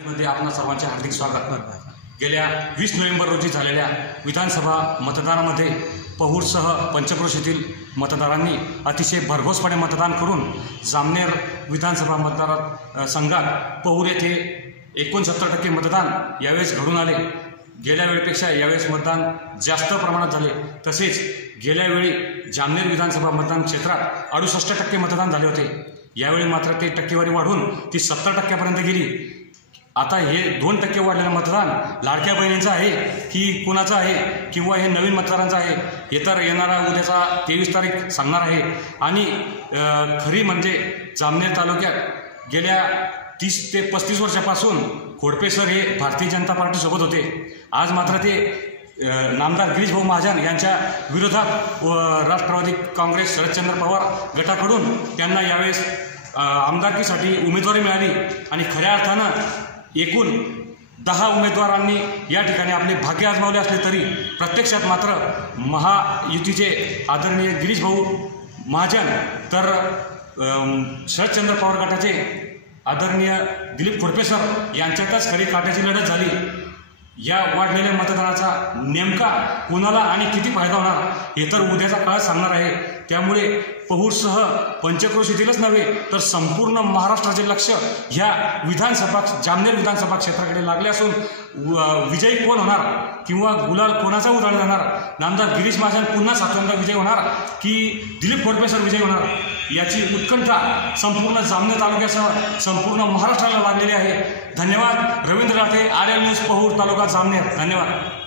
मध्ये आपणा सर्वांचे हार्दिक स्वागत। गेल्या 20 नोव्हेंबर रोजी झालेल्या विधानसभा मतदानामध्ये पहूरसह पंचक्रोशीतील मतदारांनी अतिशय भरघोसपणे मतदान करून जामनेर विधानसभा मतदार संघात पहूर येथे 69% मतदान यावेळेस घडून आले। गेल्या वेळेपेक्षा यावेळेस मतदान जास्त प्रमाणात झाले। तसेच गेल्या वेळी जामनेर विधानसभा मतदान क्षेत्रात 68% मतदान झाले होते। यावेळी मात्र ते टक्केवारी वाढून ती 70% गेली। आता हे 2% वाढलेलं मतदान लाडक्या बहिणींचं आहे की कोणाचं आहे किंवा हे नवीन मतदारांचं आहे हे तर येणारा उद्याचा 23 तारीख सांगणार आहे। आणि खरी म्हणजे जामनेर तालुक्यात गेल्या 30 ते 35 वर्षापासून खोडपे सर हे भारतीय जनता पार्टीसोबत होते। आज मात्र ते नामदार गिरीश भाऊ महाजन यांच्या विरोधात राष्ट्रवादी काँग्रेस शरदचंद्र पवार गटाकडून त्यांना यावेळेस आमदारकीसाठी उमेदवारी मिळाली। आणि खऱ्या अर्थानं एकूण 10 उमेदवारांनी या ठिकाणी आपले भाग्य आजमावले असले तरी प्रत्यक्षात मात्र महायुतीचे आदरणीय गिरीश भाऊ महाजन तर शरदचंद्र पवार गटाचे आदरणीय दिलीप खोडपे सर यांच्यातच खरी काट्याची लढत झाली। या वाढलेल्या मतदानाचा नेमका कोणाला आणि किती फायदा होणार हे तर उद्याचा काळ सांगणार आहे। त्यामुळे पहूरसह पंचक्रोशीतीलच नव्हे तर संपूर्ण महाराष्ट्राचे लक्ष ह्या जामनेर विधानसभा क्षेत्राकडे लागले असून विजयी कोण होणार किंवा गुलाल कोणाचा उधळला जाणार, नामदार गिरीश महाजन पुन्हा 7व्यांदा विजय होणार की दिलीप खोडपे सर विजय होणार याची उत्कंठा संपूर्ण जामनेर तालुक्यासह संपूर्ण महाराष्ट्राला लागलेली आहे। धन्यवाद। रवींद्र राठे, आर्यल न्यूज, पहूर तालुका जामनेर। धन्यवाद।